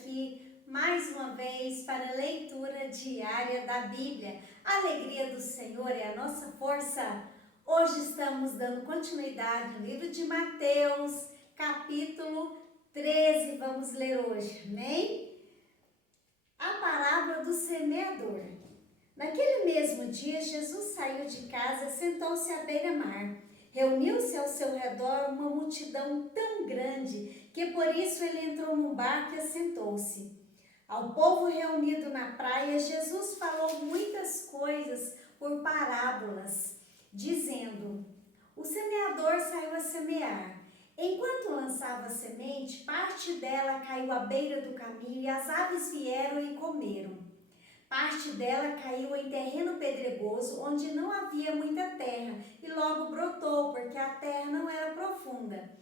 aqui mais uma vez para a leitura diária da Bíblia. A alegria do Senhor é a nossa força. Hoje estamos dando continuidade no livro de Mateus, capítulo 13. Vamos ler hoje, amém? A parábola do semeador. Naquele mesmo dia, Jesus saiu de casa e sentou-se à beira-mar. Reuniu-se ao seu redor uma multidão tão grande que por isso ele entrou num barco e assentou-se. Ao povo reunido na praia, Jesus falou muitas coisas por parábolas, dizendo: o semeador saiu a semear. Enquanto lançava a semente, parte dela caiu à beira do caminho e as aves vieram e comeram. Parte dela caiu em terreno pedregoso, onde não havia muita terra, e logo brotou, porque a terra não era profunda.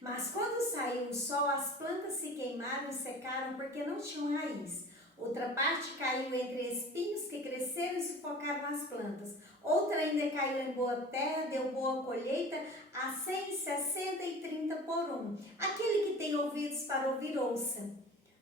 Mas quando saiu o sol, as plantas se queimaram e secaram, porque não tinham raiz. Outra parte caiu entre espinhos que cresceram e sufocaram as plantas. Outra ainda caiu em boa terra, deu boa colheita, a 100, 60 e 30 por um. Aquele que tem ouvidos para ouvir, ouça.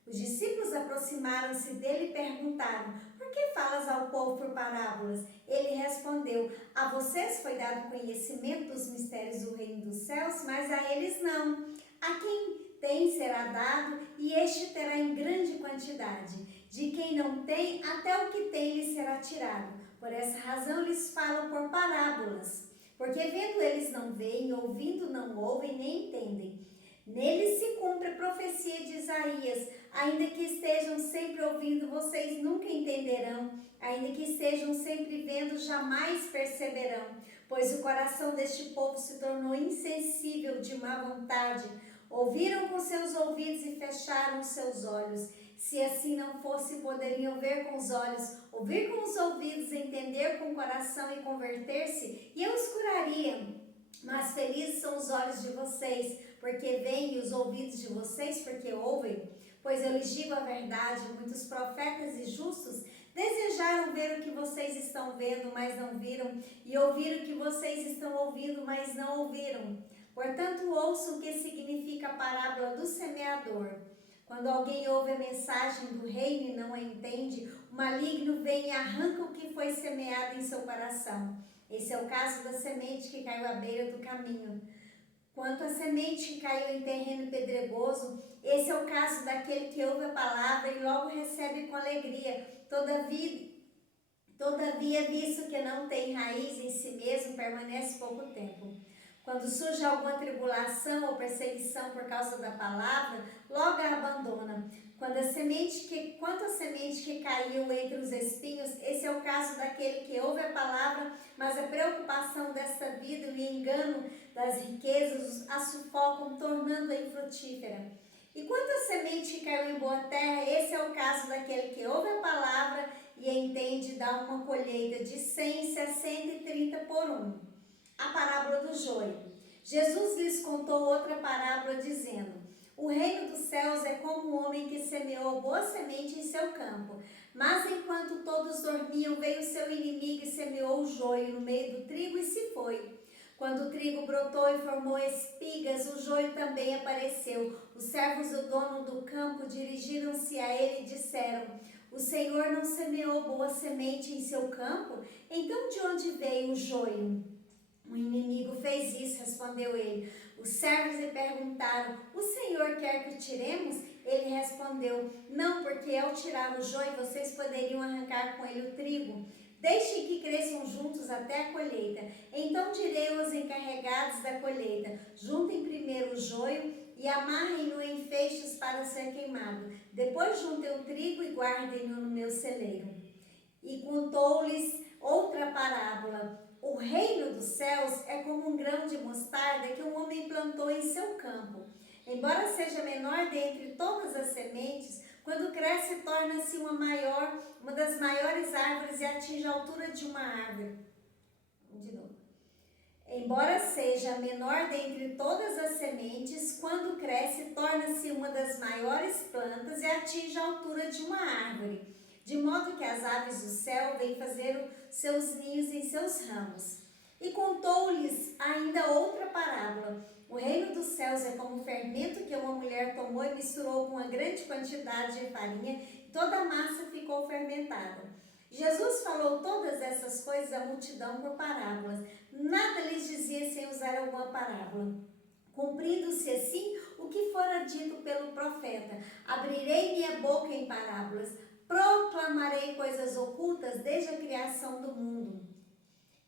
Os discípulos aproximaram-se dele e perguntaram: por que falas ao povo por parábolas? Ele respondeu: a vocês foi dado conhecimento dos mistérios do reino dos céus, mas a eles não. A quem tem será dado, e este terá em grande quantidade. De quem não tem, até o que tem lhe será tirado. Por essa razão lhes falo por parábolas. Porque vendo eles não veem, ouvindo não ouvem, nem entendem. Nele se cumpre a profecia de Isaías: ainda que estejam sempre ouvindo, vocês nunca entenderão. Ainda que estejam sempre vendo, jamais perceberão. Pois o coração deste povo se tornou insensível, de má vontade. Ouviram com seus ouvidos e fecharam os seus olhos. Se assim não fosse, poderiam ver com os olhos, ouvir com os ouvidos, entender com o coração e converter-se, e eu os curaria. Mas felizes são os olhos de vocês, porque veem, e os ouvidos de vocês, porque ouvem. Pois eu lhes digo a verdade, muitos profetas e justos desejaram ver o que vocês estão vendo, mas não viram, e ouvir o que vocês estão ouvindo, mas não ouviram. Portanto, ouçam o que significa a parábola do semeador. Quando alguém ouve a mensagem do reino e não a entende, o maligno vem e arranca o que foi semeado em seu coração. Esse é o caso da semente que caiu à beira do caminho. Quanto à semente que caiu em terreno pedregoso, esse é o caso daquele que ouve a palavra e logo recebe com alegria. Todavia, visto que não tem raiz em si mesmo, permanece pouco tempo. Quando surge alguma tribulação ou perseguição por causa da palavra, logo a abandona. Quanto a semente que caiu entre os espinhos, esse é o caso daquele que ouve a palavra, mas a preocupação desta vida e o engano das riquezas a sufocam, tornando-a infrutífera. E quanto à semente que caiu em boa terra, esse é o caso daquele que ouve a palavra e a entende, dá uma colheita de 100, 60 e 30 por um. A parábola do joio. Jesus lhes contou outra parábola, dizendo: o reino dos céus é como um homem que semeou boa semente em seu campo. Mas enquanto todos dormiam, veio seu inimigo e semeou o joio no meio do trigo e se foi. Quando o trigo brotou e formou espigas, o joio também apareceu. Os servos do dono do campo dirigiram-se a ele e disseram: o Senhor não semeou boa semente em seu campo? Então de onde veio o joio? O inimigo fez isso, respondeu ele. Os servos lhe perguntaram: o Senhor quer que o tiremos? Ele respondeu: não, porque ao tirar o joio, vocês poderiam arrancar com ele o trigo. Deixem que cresçam juntos até a colheita. Então direi aos encarregados da colheita: juntem primeiro o joio e amarrem-no em feixes para ser queimado. Depois juntem o trigo e guardem-no no meu celeiro. E contou-lhes outra parábola. O reino dos céus é como um grão de mostarda que um homem plantou em seu campo. Embora seja menor dentre todas as sementes, quando cresce torna-se uma das maiores árvores e atinge a altura de uma árvore. De novo. Embora seja menor dentre todas as sementes, quando cresce torna-se uma das maiores plantas e atinge a altura de uma árvore, de modo que as aves do céu vêm fazer os seus ninhos em seus ramos. E contou-lhes ainda outra parábola. O reino dos céus é como o fermento que uma mulher tomou e misturou com uma grande quantidade de farinha, e toda a massa ficou fermentada. Jesus falou todas essas coisas à multidão por parábolas. Nada lhes dizia sem usar alguma parábola. Cumprindo-se assim o que fora dito pelo profeta: abrirei minha boca em parábolas, proclamarei coisas ocultas desde a criação do mundo.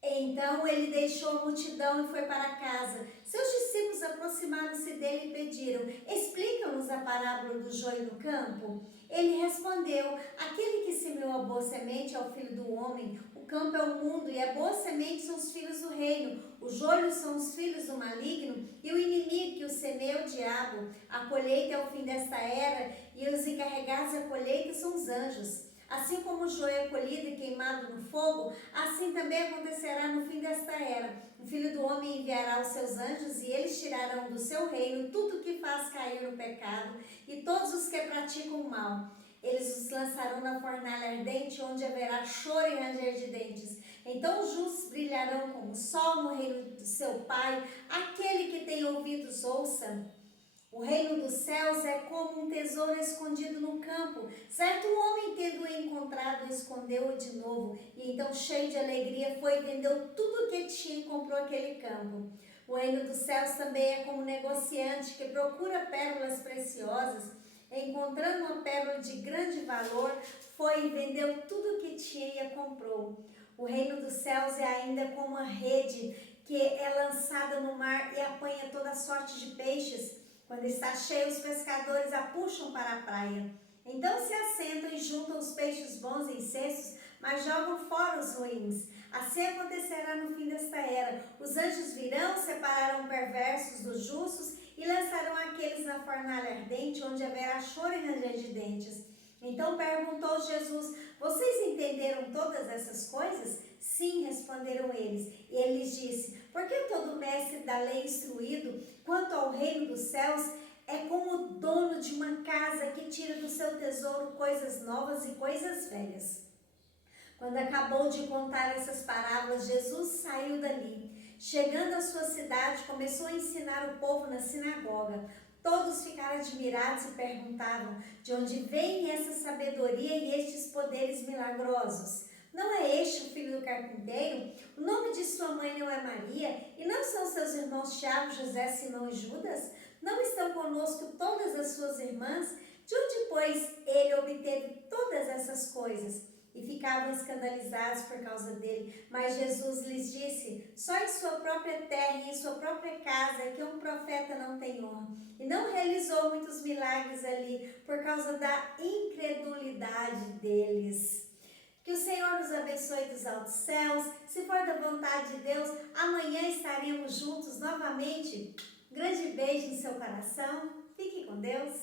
Então ele deixou a multidão e foi para casa. Seus discípulos aproximaram-se dele e pediram: explica-nos a parábola do joio no campo. Ele respondeu: aquele que semeou a boa semente é o filho do homem. O campo é o mundo e a boa semente são os filhos do reino. Os joios são os filhos do maligno e o inimigo que o semeia é o diabo. A colheita é o fim desta era e os encarregados da colheita são os anjos. Assim como o joio é colhido e queimado no fogo, assim também acontecerá no fim desta era. O Filho do Homem enviará os seus anjos e eles tirarão do seu reino tudo que faz cair no pecado e todos os que praticam o mal. Eles os lançarão na fornalha ardente, onde haverá choro e ranger de dentes. Então os justos brilharão como o sol no reino do seu Pai. Aquele que tem ouvidos, ouça. O reino dos céus é como um tesouro escondido no campo. Certo homem, tendo-o encontrado, escondeu-o de novo. E então, cheio de alegria, foi e vendeu tudo o que tinha e comprou aquele campo. O reino dos céus também é como um negociante que procura pérolas preciosas. Encontrando uma pérola de grande valor, foi e vendeu tudo o que tinha e a comprou. O reino dos céus é ainda como uma rede que é lançada no mar e apanha toda sorte de peixes. Quando está cheio, os pescadores a puxam para a praia. Então se assentam e juntam os peixes bons em cestos, mas jogam fora os ruins. Assim acontecerá no fim desta era. Os anjos virão, separarão perversos dos justos e lançarão aqueles na fornalha ardente, onde haverá choro e ranger de dentes. Então perguntou Jesus: vocês entenderam todas essas coisas? Sim, responderam eles. E ele lhes disse: por que todo mestre da lei instruído quanto ao reino dos céus é como o dono de uma casa que tira do seu tesouro coisas novas e coisas velhas? Quando acabou de contar essas parábolas, Jesus saiu dali. Chegando à sua cidade, começou a ensinar o povo na sinagoga. Todos ficaram admirados e perguntavam: de onde vem essa sabedoria e estes poderes milagrosos? Não é este o filho do carpinteiro? O nome de sua mãe não é Maria? E não são seus irmãos Tiago, José, Simão e Judas? Não estão conosco todas as suas irmãs? De onde, pois, ele obteve todas essas coisas? E ficavam escandalizados por causa dele. Mas Jesus lhes disse: só em sua própria terra e em sua própria casa é que um profeta não tem honra. E não realizou muitos milagres ali por causa da incredulidade deles. Que o Senhor nos abençoe dos altos céus. Se for da vontade de Deus, amanhã estaremos juntos novamente. Grande beijo no seu coração. Fique com Deus.